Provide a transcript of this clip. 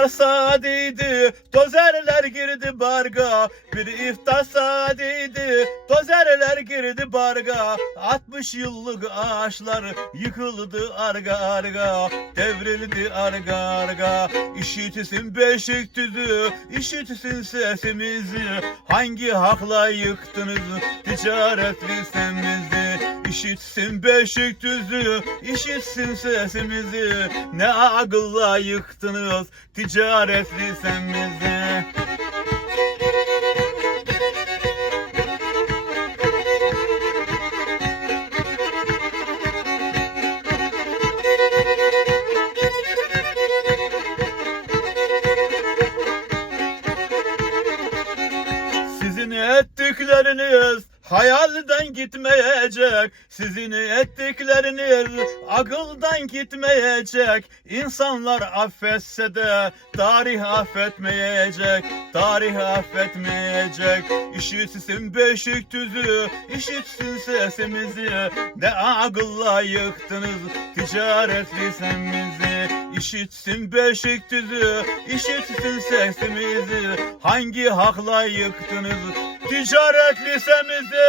iftar saatiydi, dozerler girdi barga. Bir iftar saatiydi, dozerler girdi barga. 60 yıllık ağaçlar yıkıldı arga arga, devrildi arga arga. İşitsin Beşikdüzü, işitsin sesimizi. Hangi hakla yıktınız ticaret lisemizi? İşitsin Beşikdüzü, işitsin sesimizi. Ne akılla yıktınız ticaret lisemizi. Sizin ettikleriniz hayalden gitmeyecek. Sizin ettikleriniz akıldan gitmeyecek. İnsanlar affetse de tarih affetmeyecek. Tarih affetmeyecek. İşitsin Beşikdüzü, işitsin sesimizi. Ne akılla yıktınız ticaret lisemizi. İşitsin Beşikdüzü, işitsin sesimizi. Hangi hakla yıktınız ticaret lisemizi?